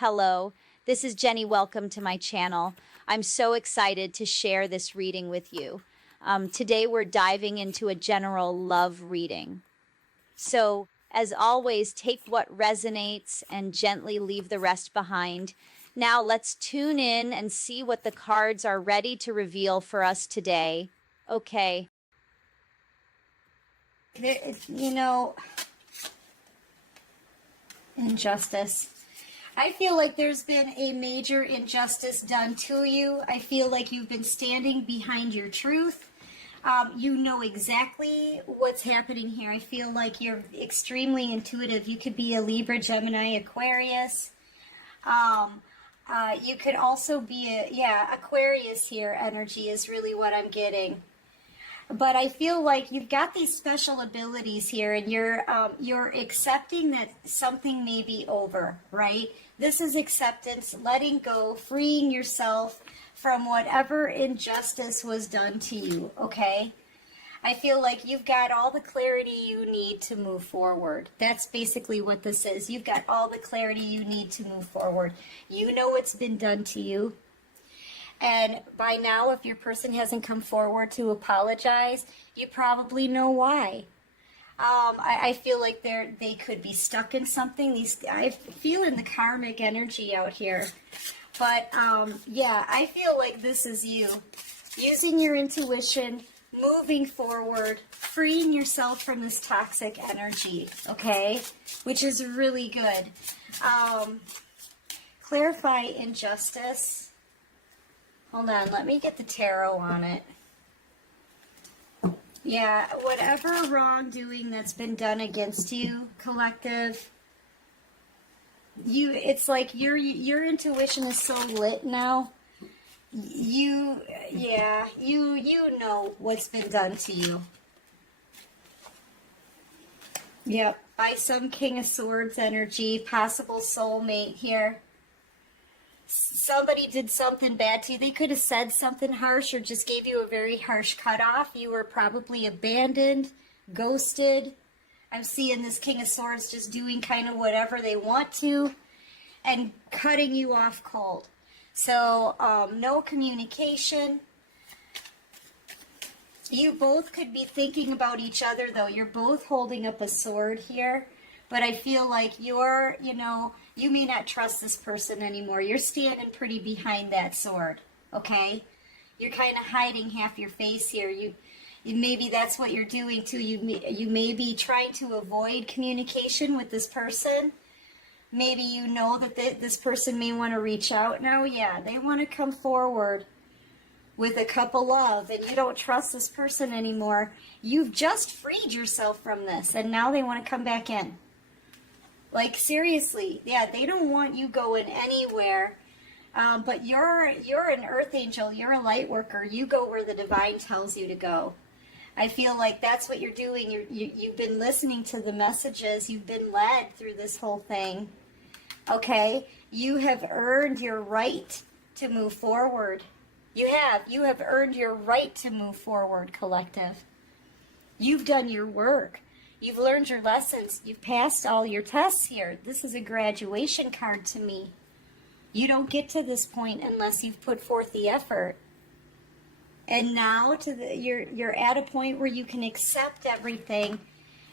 Hello, this is Jenny. Welcome to my channel. I'm so excited to share this reading with you. Today we're diving into a general love reading. So, as always, take what resonates and gently leave the rest behind. Now let's tune in and see what the cards are ready to reveal for us today. Okay. Injustice. I feel like there's been a major injustice done to you. I feel like you've been standing behind your truth. You know exactly what's happening here. I feel like you're extremely intuitive. You could be a Libra, Gemini, Aquarius. You could also be Aquarius here. Energy is really what I'm getting. But I feel like you've got these special abilities here, and you're accepting that something may be over, right? This is acceptance, letting go, freeing yourself from whatever injustice was done to you, okay? I feel like you've got all the clarity you need to move forward. That's basically what this is. You've got all the clarity you need to move forward. You know what's been done to you. And by now, if your person hasn't come forward to apologize, you probably know why. I feel like they could be stuck in something. I feel in the karmic energy out here. But yeah, I feel like this is you. Using your intuition, moving forward, freeing yourself from this toxic energy, okay? Which is really good. Clarify injustice. Hold on, let me get the tarot on it. Yeah, whatever wrongdoing that's been done against you, collective, it's like your intuition is so lit now. You know what's been done to you. Yep, by some King of Swords energy, possible soulmate here. Somebody did something bad to you. They could have said something harsh or just gave you a very harsh cutoff. You were probably abandoned, ghosted. I'm seeing this King of Swords just doing kind of whatever they want to and cutting you off cold. So, no communication. You both could be thinking about each other, though. You're both holding up a sword here. But I feel like you may not trust this person anymore. You're standing pretty behind that sword, okay? You're kind of hiding half your face here. You maybe that's what you're doing too. You may be trying to avoid communication with this person. Maybe you know that this person may want to reach out now. Yeah, they want to come forward with a cup of love, and you don't trust this person anymore. You've just freed yourself from this, and now they want to come back in. Like, seriously, yeah, they don't want you going anywhere, but you're an earth angel, you're a light worker, you go where the divine tells you to go. I feel like that's what you're doing. You've been listening to the messages, you've been led through this whole thing, okay? You have earned your right to move forward. You have earned your right to move forward, collective. You've done your work. You've learned your lessons. You've passed all your tests here. This is a graduation card to me. You don't get to this point unless you've put forth the effort. And now you're at a point where you can accept everything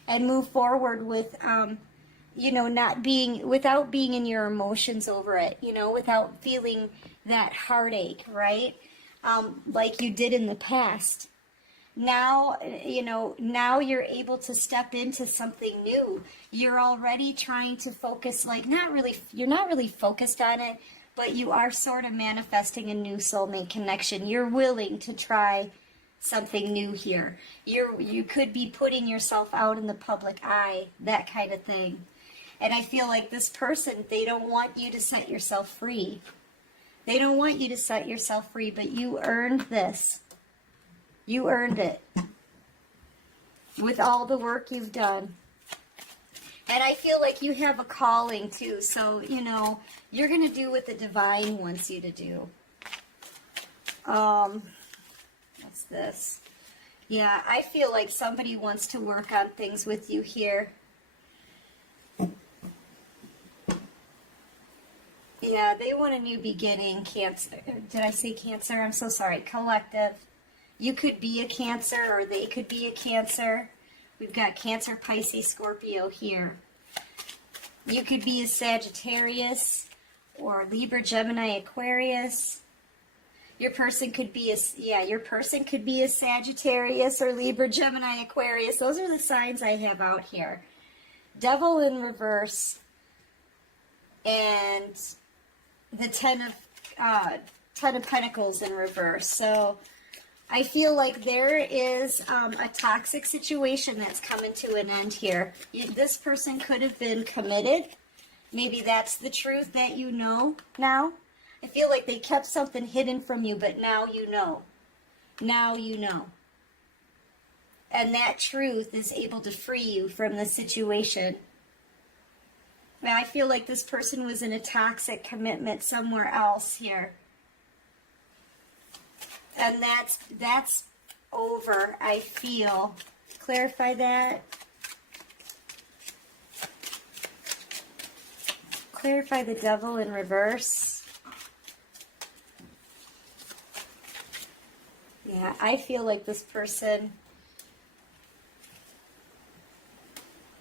and move forward with, without being in your emotions over it, without feeling that heartache, right? Like you did in the past. Now, now you're able to step into something new. You're already trying to focus, you're not really focused on it, but you are sort of manifesting a new soulmate connection. You're willing to try something new here. You could be putting yourself out in the public eye, that kind of thing. And I feel like this person, they don't want you to set yourself free. They don't want you to set yourself free, but you earned this. You earned it with all the work you've done. And I feel like you have a calling too. So, you're going to do what the divine wants you to do. What's this? Yeah, I feel like somebody wants to work on things with you here. Yeah, they want a new beginning, Cancer. Did I say Cancer? I'm so sorry. Collective. You could be a Cancer or they could be a Cancer. We've got Cancer, Pisces, Scorpio here. You could be a Sagittarius or Libra, Gemini, Aquarius. Your person could be your person could be a Sagittarius or Libra, Gemini, Aquarius. Those are the signs I have out here. Devil in reverse and the Ten of Pentacles in reverse. So I feel like there is a toxic situation that's coming to an end here. This person could have been committed. Maybe that's the truth that you know now. I feel like they kept something hidden from you, but now you know. Now you know. And that truth is able to free you from the situation. I feel like this person was in a toxic commitment somewhere else here. And that's over, I feel. Clarify that. Clarify the Devil in reverse. Yeah, I feel like this person...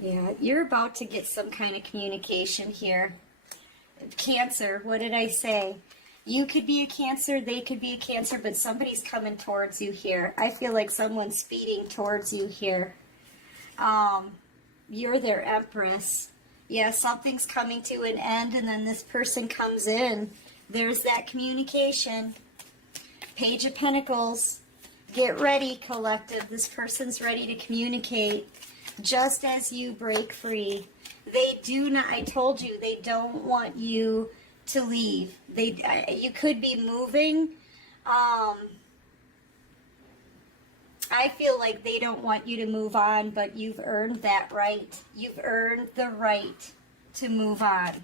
Yeah, you're about to get some kind of communication here. Cancer, what did I say? You could be a Cancer, they could be a Cancer, but somebody's coming towards you here. I feel like someone's speeding towards you here. You're their Empress. Yeah, something's coming to an end, and then this person comes in. There's that communication. Page of Pentacles. Get ready, collective. This person's ready to communicate. Just as you break free. They do not, I told you, they don't want you to leave. You could be moving. I feel like they don't want you to move on, but you've earned that right. You've earned the right to move on.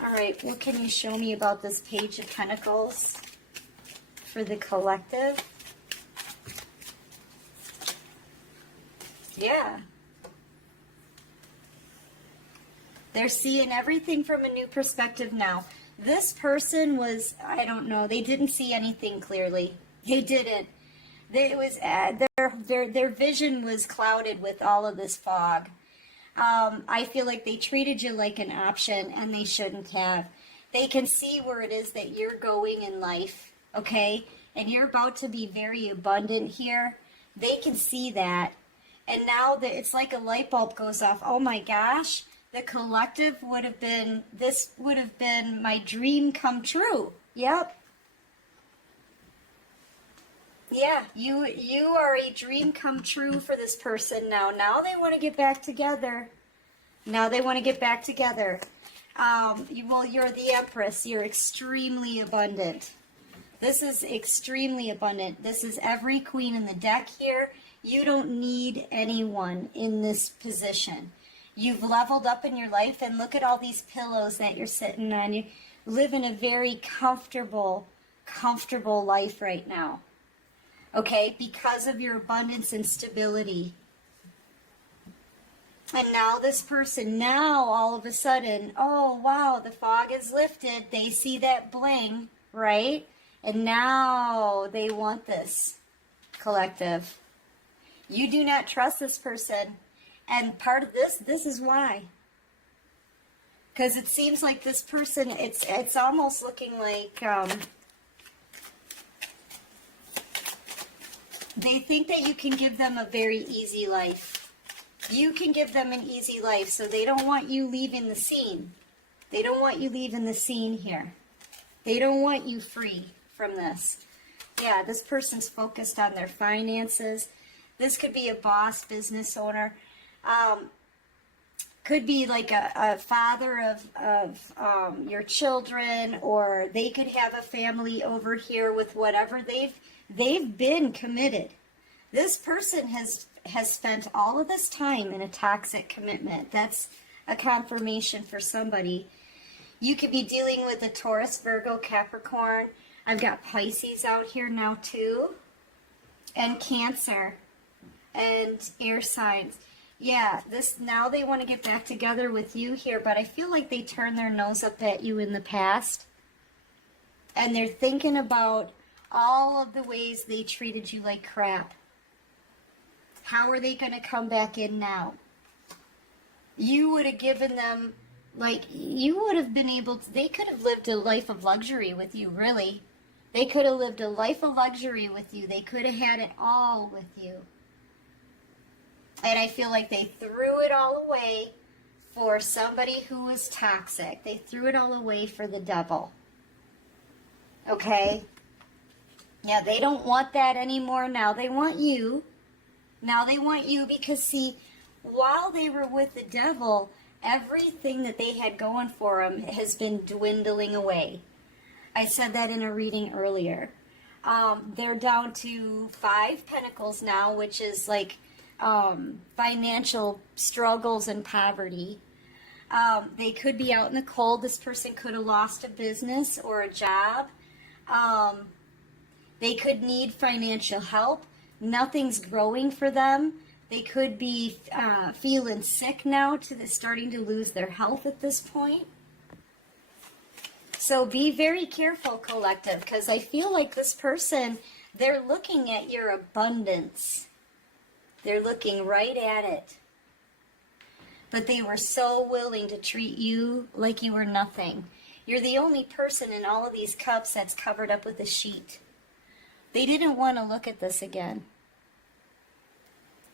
All right, what can you show me about this Page of Pentacles for the collective? Yeah. They're seeing everything from a new perspective now. This person was, I don't know, they didn't see anything clearly. They didn't. It was their vision was clouded with all of this fog. I feel like they treated you like an option, and they shouldn't have. They can see where it is that you're going in life, okay? And you're about to be very abundant here. They can see that. And now that it's like a light bulb goes off. Oh my gosh, the collective would have been, this would have been my dream come true. Yep. Yeah, you are a dream come true for this person now. Now they want to get back together. Now they want to get back together. Well, you're the Empress. You're extremely abundant. This is extremely abundant. This is every queen in the deck here. You don't need anyone in this position. You've leveled up in your life, and look at all these pillows that you're sitting on. You live in a very comfortable life right now. Okay, because of your abundance and stability. And now this person, now all of a sudden, oh wow, the fog is lifted. They see that bling, right? And now they want this collective. You do not trust this person. And part of this is why. Because it seems like this person, it's almost looking like they think that you can give them a very easy life. You can give them an easy life, so they don't want you leaving the scene. They don't want you leaving the scene here. They don't want you free from this. Yeah, this person's focused on their finances. This could be a boss, business owner. Could be like a father of your children, or they could have a family over here with whatever they've been committed. This person has spent all of this time in a toxic commitment. That's a confirmation for somebody. You could be dealing with a Taurus, Virgo, Capricorn. I've got Pisces out here now too, and Cancer, and air signs. Yeah, this now they want to get back together with you here, but I feel like they turned their nose up at you in the past. And they're thinking about all of the ways they treated you like crap. How are they going to come back in now? You would have given them, like, you would have been able to, they could have lived a life of luxury with you, really. They could have lived a life of luxury with you. They could have had it all with you. And I feel like they threw it all away for somebody who was toxic. They threw it all away for the devil. Okay? Yeah, they don't want that anymore. Now they want you. Now they want you because, see, while they were with the devil, everything that they had going for them has been dwindling away. I said that in a reading earlier. They're down to 5 pentacles now, which is like financial struggles and poverty. They could be out in the cold. This person could have lost a business or a job. They could need financial help. Nothing's growing for them. They could be feeling sick now, starting to lose their health at this point. So be very careful, collective, because I feel like this person, they're looking at your abundance. They're looking right at it. But they were so willing to treat you like you were nothing. You're the only person in all of these cups that's covered up with a sheet. They didn't want to look at this again.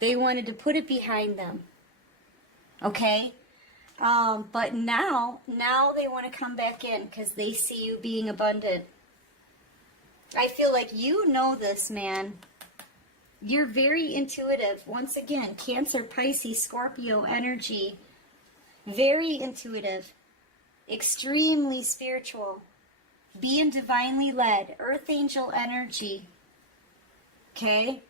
They wanted to put it behind them. Okay? But now they want to come back in because they see you being abundant. I feel like you know this, man. You're very intuitive. Once again, Cancer, Pisces, Scorpio energy. Very intuitive. Extremely spiritual. Being divinely led. Earth angel energy. Okay?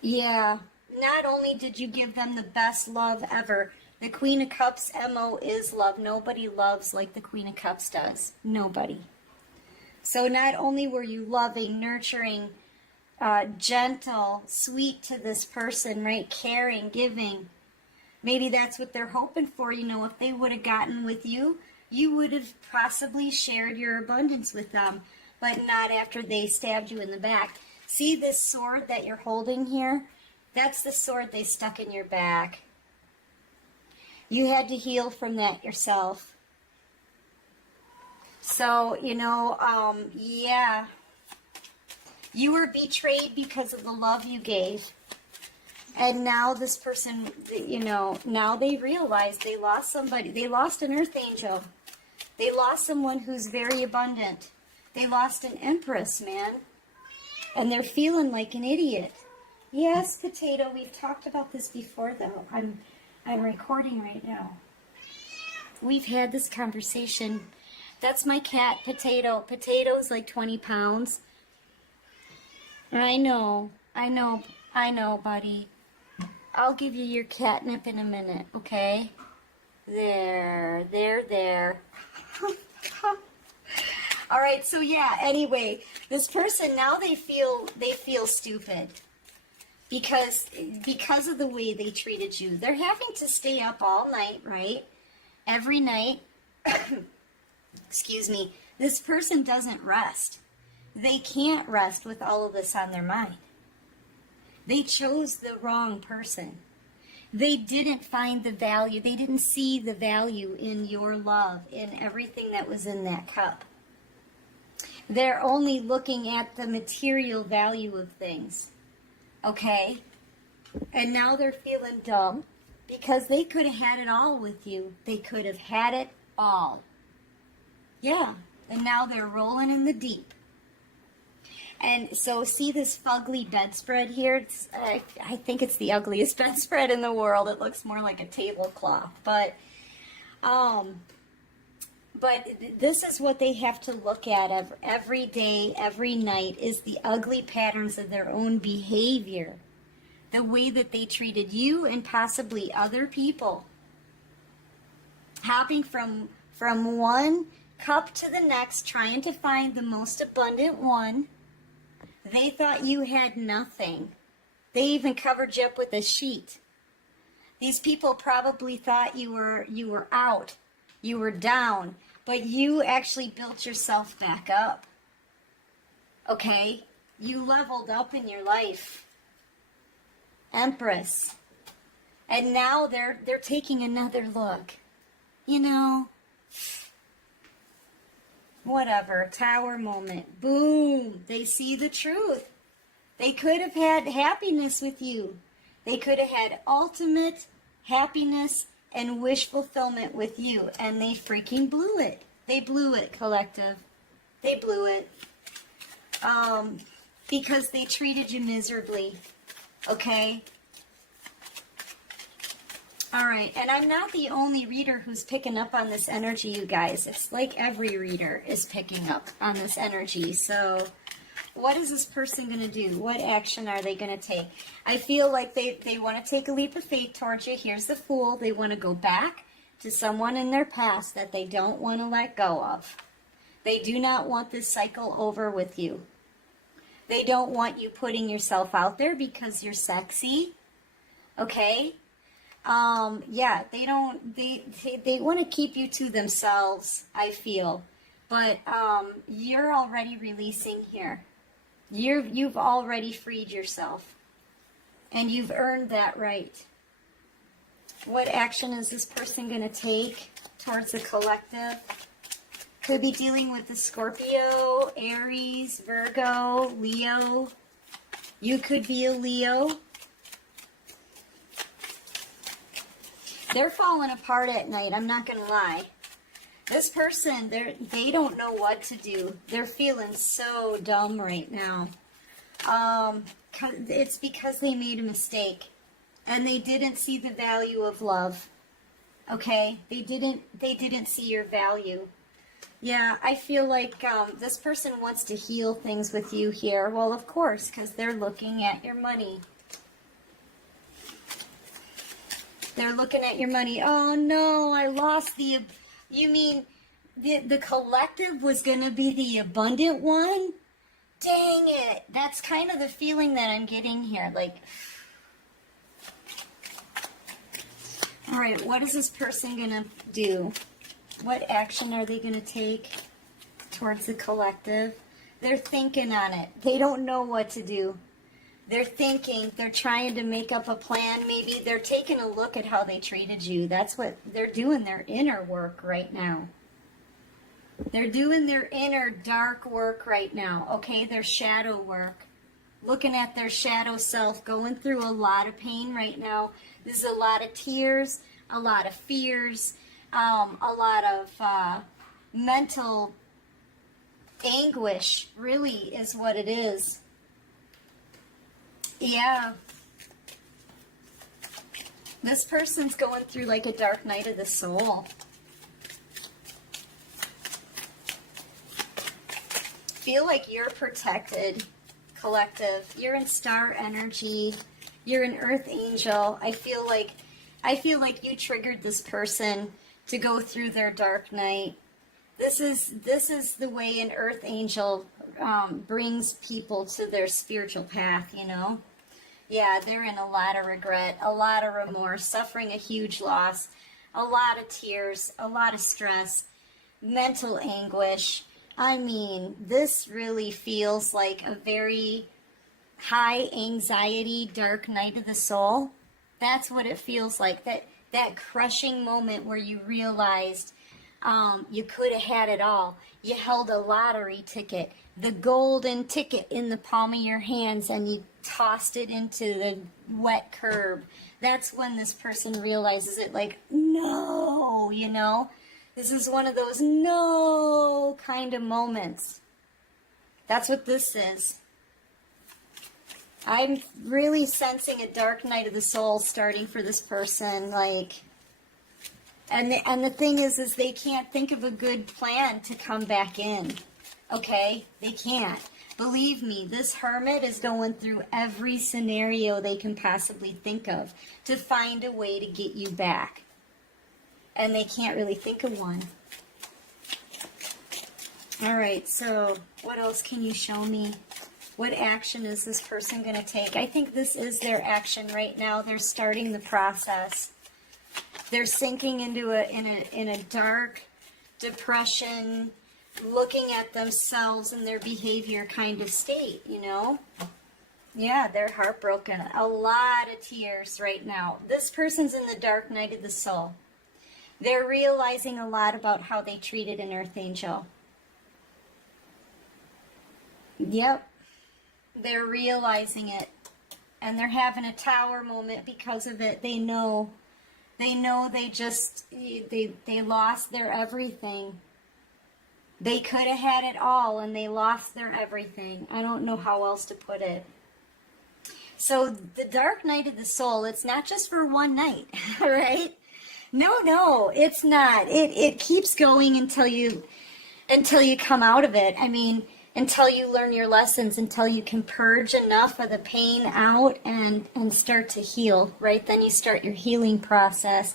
Yeah. Not only did you give them the best love ever, the Queen of Cups MO is love. Nobody loves like the Queen of Cups does. Nobody. So not only were you loving, nurturing, gentle, sweet to this person, right? Caring, giving. Maybe that's what they're hoping for. You know, if they would have gotten with you, you would have possibly shared your abundance with them, but not after they stabbed you in the back. See this sword that you're holding here? That's the sword they stuck in your back. You had to heal from that yourself. So, you know, yeah. You were betrayed because of the love you gave. And now this person, you know, now they realize they lost somebody. They lost an earth angel. They lost someone who's very abundant. They lost an empress, man. And they're feeling like an idiot. Yes, Potato, we've talked about this before, though. I'm recording right now. We've had this conversation. That's my cat, Potato. Potato's like 20 pounds. I know, buddy. I'll give you your catnip in a minute, okay? There. All right, so yeah, anyway, this person, now they feel stupid. Because of the way they treated you. They're having to stay up all night, right? Every night. Excuse me. This person doesn't rest. They can't rest with all of this on their mind. They chose the wrong person. They didn't find the value. They didn't see the value in your love, in everything that was in that cup. They're only looking at the material value of things. Okay? And now they're feeling dumb because they could have had it all with you. They could have had it all. Yeah. And now they're rolling in the deep. And so see this fugly bedspread here? I think it's the ugliest bedspread in the world. It looks more like a tablecloth. But this is what they have to look at every day, every night, is the ugly patterns of their own behavior. The way that they treated you and possibly other people. Hopping from one cup to the next, trying to find the most abundant one. They thought you had nothing. They even covered you up with a sheet. These people probably thought you were out, you were down, but you actually built yourself back up. Okay? You leveled up in your life. Empress. And now they're taking another look. You know, whatever, Tower moment. Boom. They see the truth. They could have had happiness with you. They could have had ultimate happiness and wish fulfillment with you. And they freaking blew it. They blew it, collective. They blew it. Because they treated you miserably. Okay? Alright, and I'm not the only reader who's picking up on this energy, you guys. It's like every reader is picking up on this energy. So, what is this person going to do? What action are they going to take? I feel like they want to take a leap of faith towards you. Here's the Fool. They want to go back to someone in their past that they don't want to let go of. They do not want this cycle over with you. They don't want you putting yourself out there because you're sexy. Okay? Yeah, they want to keep you to themselves, I feel. But, you're already releasing here. You've already freed yourself. And you've earned that right. What action is this person going to take towards the collective? Could be dealing with the Scorpio, Aries, Virgo, Leo. You could be a Leo. They're falling apart at night, I'm not going to lie. This person, they don't know what to do. They're feeling so dumb right now. It's because they made a mistake. And they didn't see the value of love. Okay? They didn't see your value. Yeah, I feel like this person wants to heal things with you here. Well, of course, because they're looking at your money. They're looking at your money. Oh, no, I lost the... You mean the collective was going to be the abundant one? Dang it. That's kind of the feeling that I'm getting here. Like... All right, what is this person going to do? What action are they going to take towards the collective? They're thinking on it. They don't know what to do. They're thinking. They're trying to make up a plan. Maybe they're taking a look at how they treated you. That's what they're doing, their inner work right now. They're doing their inner dark work right now, okay? Their shadow work. Looking at their shadow self, going through a lot of pain right now. This is a lot of tears, a lot of fears, a lot of mental anguish, really, is what it is. Yeah. This person's going through like a dark night of the soul. Feel like you're protected, collective. You're in star energy. You're an earth angel. I feel like you triggered this person to go through their dark night. This is the way an earth angel brings people to their spiritual path, you know? Yeah, they're in a lot of regret, a lot of remorse, suffering a huge loss, a lot of tears, a lot of stress, mental anguish. I mean, this really feels like a very high anxiety, dark night of the soul. That's what it feels like. That crushing moment where you realized you could have had it all. You held a lottery ticket, the golden ticket in the palm of your hands, and you tossed it into the wet curb. That's when this person realizes it, like, no, you know? This is one of those no kind of moments. That's what this is. I'm really sensing a dark night of the soul starting for this person, like... And the thing is they can't think of a good plan to come back in, okay? They can't. Believe me, this hermit is going through every scenario they can possibly think of to find a way to get you back. And they can't really think of one. All right, so what else can you show me? What action is this person going to take? I think this is their action right now. They're starting the process. They're sinking into in a dark depression, looking at themselves and their behavior kind of state, you know? Yeah, they're heartbroken. A lot of tears right now. This person's in the dark night of the soul. They're realizing a lot about how they treated an earth angel. Yep. They're realizing it. And they're having a tower moment because of it. They know they just, they lost their everything. They could have had it all and they lost their everything. I don't know how else to put it. So the dark night of the soul, it's not just for one night, right? No, it's not. It keeps going until you come out of it. I mean, until you learn your lessons, until you can purge enough of the pain out and start to heal, right? Then you start your healing process.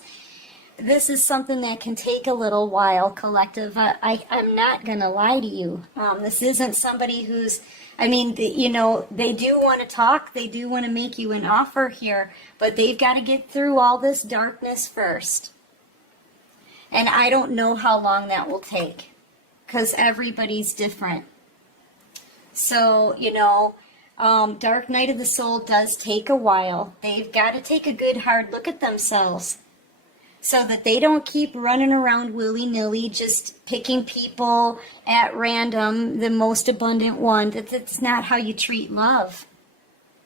This is something that can take a little while, collective. I'm not going to lie to you. This isn't somebody who's, I mean, you know, they do want to talk. They do want to make you an offer here, but they've got to get through all this darkness first. And I don't know how long that will take because everybody's different. So, you know, dark night of the soul does take a while. They've got to take a good hard look at themselves so that they don't keep running around willy-nilly, just picking people at random, the most abundant one. That's not how you treat love.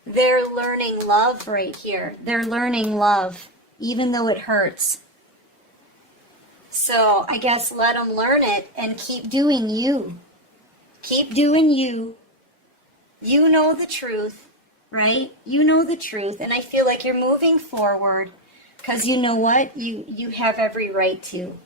They're learning love right here. They're learning love, even though it hurts. So I guess let them learn it and keep doing you. Keep doing you. You know the truth, right? You know the truth. And I feel like you're moving forward because you know what? You have every right to.